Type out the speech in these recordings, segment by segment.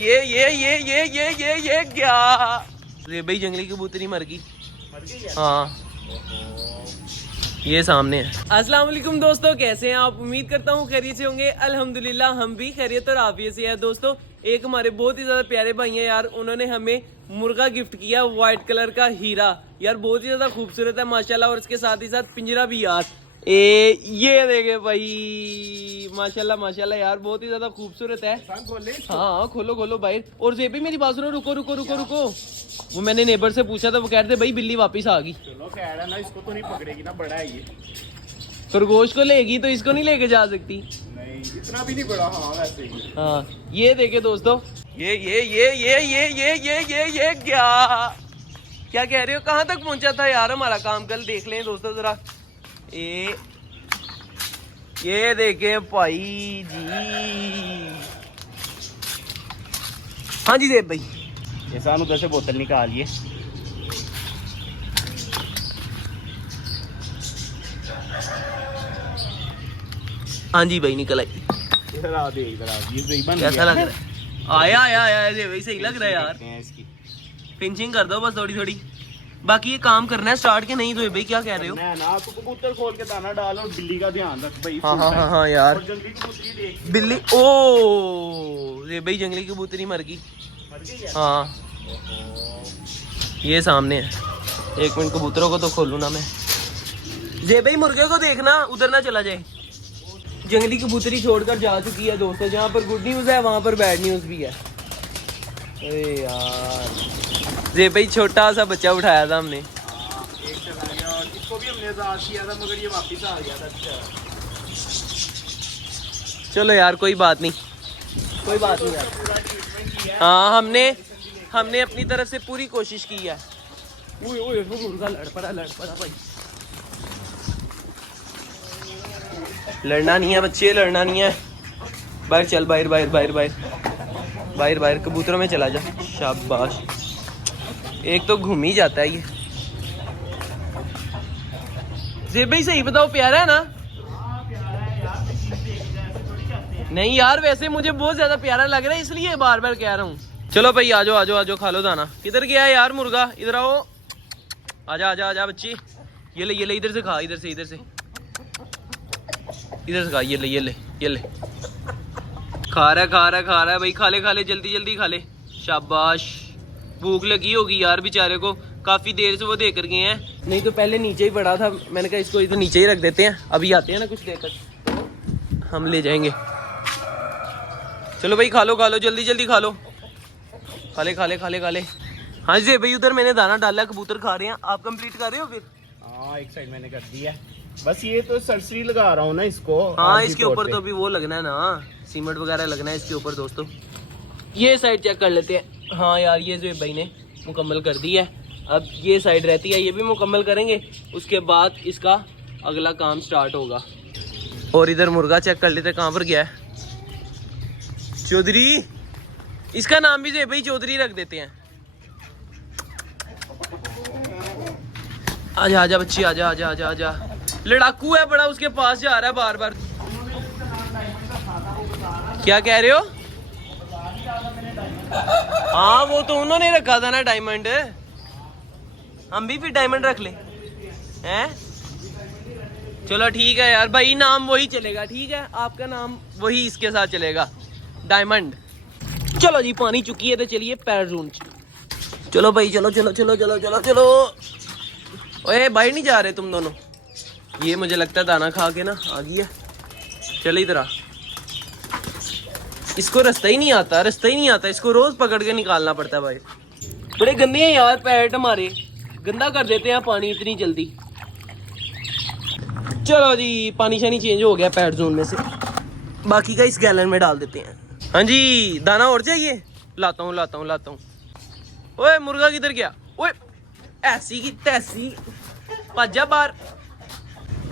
ये क्या ये भाई जंगली कबूतरी मर गई। हाँ ये सामने है। अस्सलाम वालेकुम दोस्तों, कैसे हैं आप? उम्मीद करता हूँ खैरियत से होंगे। अल्हम्दुलिल्लाह हम भी खैरियत और आफियत से हैं। दोस्तों एक हमारे बहुत ही ज्यादा प्यारे भाई हैं यार, उन्होंने हमें मुर्गा गिफ्ट किया, व्हाइट कलर का हीरा यार, बहुत ही ज्यादा खूबसूरत है माशाल्लाह। और इसके साथ ही साथ पिंजरा भी यार, ये देखे भाई माशाल्लाह माशाल्लाह यार, बहुत ही ज्यादा खूबसूरत है। हाँ खोलो खोलो बाहर। और जेबी मेरी बात सुनो, रुको रुको रुको रुको, वो मैंने नेबर से पूछा था, वो कह रहे थे भाई बिल्ली वापस आ गई। चलो खैर है ना, इसको तो नहीं पकड़ेगी ना, बड़ा है ये। खरगोश को लेगी तो इसको नहीं लेके जा सकती। नहीं इतना भी नहीं बड़ा। हाँ वैसे ही। हाँ ये देखे दोस्तों, ये क्या कह रहे हो? कहाँ तक पहुंचा था यार हमारा काम? कल देख लें दोस्तों जरा। ये देखे भाई जी। हाँ जी देव भाई, ये सानू उधर से बोतल निकालिए। हाँ जी भाई निकल आई। इधर आ दे, इधर आ। ये सही बन कैसा लग रहा है? आया आया आया देव भाई, सही लग रहा है यार। इसकी फिनिशिंग कर दो बस थोड़ी थोड़ी, बाकी ये काम करना है स्टार्ट के नहीं। तो भाई क्या कह रहे हो? ना तो कबूतर खोल के दाना डाल और बिल्ली का ध्यान रख भाई। हाँ यार, और जंगली कबूतरी देख। बिल्ली ओ ये भाई जंगली कबूतरी मर गई। हाँ ये सामने है। एक मिनट कबूतरों को तो खोलूं ना मैं। जे भाई मुर्गे को देखना उधर ना चला जाए। जंगली कबूतरी छोड़कर जा चुकी है दोस्तों। जहाँ पर गुड न्यूज है वहाँ पर बैड न्यूज भी है। अरे यार जे भाई छोटा सा बच्चा उठाया था हमने। एक चला गया और इसको भी हमने आजाद किया था, मगर ये वापस आ गया था। अच्छा चलो यार कोई बात नहीं, कोई बात नहीं यार। हाँ हमने अपनी तरफ से पूरी कोशिश की है। ओए मुर्गा लड़ पड़ा भाई। लड़ना नहीं है बच्चे, लड़ना नहीं है। बाहर चल, बाहर कबूतरों में चला जा। शाबाश, एक तो घूम ही जाता है ये। जेब भाई सही बताओ, प्यारा है ना? नहीं यार वैसे मुझे बहुत ज्यादा प्यारा लग रहा है, इसलिए बार बार कह रहा हूँ। चलो भाई आ जाओ खा लो दाना। किधर गया है यार मुर्गा? इधर आओ, आजा बच्ची। ये ले इधर से खा, इधर से खा। ये ले खा रहा है भाई। खा ले जल्दी खा ले। शाबाश, भूख लगी होगी यार बेचारे को, काफी देर से वो देकर गए हैं। नहीं तो पहले नीचे ही पड़ा था, मैंने कहा इसको इधर नीचे ही रख देते हैं, अभी आते हैं ना कुछ देर तक हम ले जाएंगे। चलो भाई खा लो जल्दी खा लो। खा ले। हाँ जी भाई उधर मैंने दाना डाला, कबूतर खा रहे हैं। आप कंप्लीट कर रहे हो फिर? हाँ एक साइड मैंने कर दिया, बस ये तो सरसरी लगा रहा हूँ ना इसको। हाँ इसके ऊपर तो अभी वो लगना है ना, सीमेंट वगैरह लगना है इसके ऊपर दोस्तों। ये साइड चेक कर लेते हैं। हाँ यार ये जो भाई ने मुकम्मल कर दी है, अब ये साइड रहती है, ये भी मुकम्मल करेंगे, उसके बाद इसका अगला काम स्टार्ट होगा। और इधर मुर्गा चेक कर लेते कहाँ पर गया है। चौधरी, इसका नाम भी भाई चौधरी रख देते हैं। आजा बच्ची, आजा। लड़ाकू है बड़ा, उसके पास जा रहा है बार बार। क्या कह रहे हो? हाँ वो तो उन्होंने रखा था ना डायमंड, हम भी फिर डायमंड रख ले हैं। चलो ठीक है यार भाई, नाम वही चलेगा। ठीक है आपका नाम वही इसके साथ चलेगा, डायमंड। चलो जी पानी चुकी है तो चलिए पैर जून। चलो भाई चलो। ओए भाई नहीं जा रहे तुम दोनों? ये मुझे लगता है दाना खा के ना आ गई है। चलो इधर आ। इसको रास्ता ही नहीं आता, इसको रोज पकड़ के निकालना पड़ता है भाई। बड़े गंदे हैं यार पैर हमारे, गंदा कर देते हैं पानी इतनी जल्दी। चलो जी पानी शानी चेंज हो गया पैर जोन में से, बाकी का इस गैलन में डाल देते हैं। हाँ जी दाना और चाहिए? लाता हूँ। ओए मुर्गा किधर गया? ओए ऐसी की तैसी, भज्जा बाहर।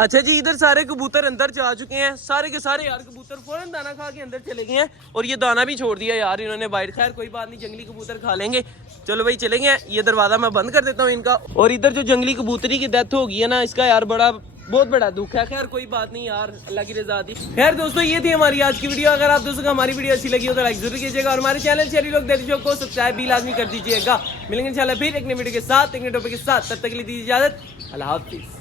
अच्छा जी इधर सारे कबूतर अंदर चला चुके हैं, सारे के सारे यार कबूतर फौरन दाना खा के अंदर चले गए हैं। और ये दाना भी छोड़ दिया यार इन्होंने वाइट। खैर कोई बात नहीं, जंगली कबूतर खा लेंगे। चलो भाई चलेंगे, ये दरवाजा मैं बंद कर देता हूँ इनका। और इधर जो जंगली कबूतरी की डेथ हो गई है ना, इसका यार बड़ा बहुत बड़ा दुख है। खैर कोई बात नहीं यार, अल्लाह की रजा थी। खैर दोस्तों ये थी हमारी आज की वीडियो। अगर आप दोस्तों को हमारी वीडियो अच्छी लगी हो तो लाइक जरूर कीजिएगा और हमारे चैनल चेरी लोग देती को सब्सक्राइब भी लाजमी कर दीजिएगा। मिलेंगे इंशाल्लाह फिर एक नई वीडियो के साथ, एक नए टॉपिक के साथ। तब तक के लिए दीजिए इजाजत। अल्लाह हाफिज।